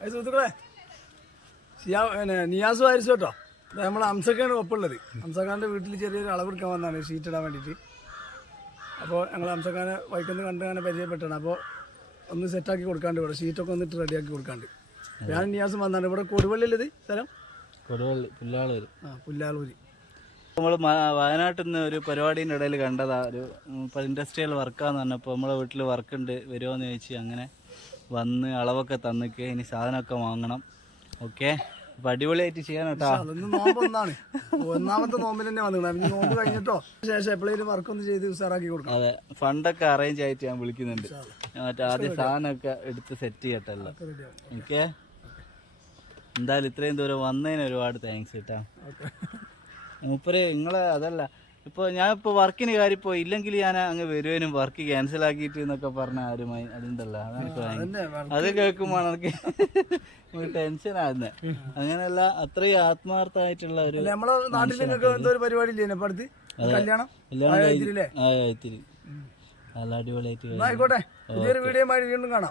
അത് സുഹൃത്തുക്കളെ നിയാസ് വാരിച്ചു കേട്ടോ. നമ്മൾ അംസക്കാണ് ഒപ്പുള്ളത്. അംസഖാൻ്റെ വീട്ടിൽ ചെറിയൊരു അളവെടുക്കാൻ വന്നതാണ് ഷീറ്റ് ഇടാൻ വേണ്ടിയിട്ട്. അപ്പോൾ ഞങ്ങൾ അംസഖാനെ വൈക്കൊന്ന് കണ്ട് അങ്ങനെ പരിചയപ്പെട്ടാണ്. അപ്പോൾ ഒന്ന് സെറ്റാക്കി കൊടുക്കാണ്ട് ഇവിടെ ഷീറ്റൊക്കെ ഒന്നിട്ട് റെഡിയാക്കി കൊടുക്കാണ്ട് ഞാൻ നിയാസും വന്നാണ്. ഇവിടെ കൊടുവള്ളിയിലത് സ്ഥലം കൊടുവള്ളി പുല്ലാളൂർ. പുല്ലാളൂര്. നമ്മൾ വയനാട്ടിൽ നിന്ന് ഒരു പരിപാടീൻ്റെ ഇടയിൽ കണ്ടതാ. ഒരു ഇൻഡസ്ട്രിയൽ വർക്കാന്ന് പറഞ്ഞപ്പോൾ നമ്മളെ വീട്ടിൽ വർക്കുണ്ട് വരുമോ എന്ന് ചോദിച്ച് അങ്ങനെ വന്ന് അളവൊക്കെ തന്നിക്ക്. ഇനി സാധനമൊക്കെ വാങ്ങണം. ഓക്കെ, അപ്പം അടിപൊളിയായിട്ട് ചെയ്യാൻ കേട്ടോ. നോമ്പ് ഒന്നാണ്, ഒന്നാമത്തെ നോമ്പിൽ തന്നെ വന്നിട്ടുണ്ട്. നോമ്പ് കഴിഞ്ഞിട്ടോ ശേഷം എപ്പോഴേലും വർക്കൊന്ന് ചെയ്ത് ഉസാറാക്കി കൊടുക്കും. അതെ, ഫണ്ടൊക്കെ അറേഞ്ച് ആയിട്ട് ഞാൻ വിളിക്കുന്നുണ്ട്. മറ്റേ ആദ്യം സാധനമൊക്കെ എടുത്ത് സെറ്റ് ചെയ്യട്ടല്ലോ. ഓക്കെ, എന്തായാലും ഇത്രയും ദൂരം വന്നതിന് ഒരുപാട് താങ്ക്സ് കേട്ടോ. മൂപ്പര് നിങ്ങളെ അതല്ല ഇപ്പോൾ ഞാൻ ഇപ്പോൾ വർക്കിന് കാര്യം ഇപ്പോൾ ഇല്ലെങ്കിൽ ഞാൻ അങ്ങ് വരുവാനും വർക്ക് ക്യാൻസൽ ആക്കിയിട്ട് എന്നൊക്കെ പറഞ്ഞ ആരുമായി അതുണ്ടല്ലോ. അത് കേൾക്കുമ്പോൾ എനിക്ക് ടെൻഷനാകുന്നത്. അങ്ങനെയല്ല, അത്രയും ആത്മാർത്ഥമായിട്ടുള്ള ഒരു നമ്മളെ നാട്ടിൽ എന്തോ ഒരു പരിപാടി ഇല്ലേ അടുത്ത് കല്യാണം ഇത്തിരി നല്ല അടിപൊളിയായിട്ട്. ആയിക്കോട്ടെ, പുതിയൊരു വീഡിയോ വീണ്ടും കാണാം.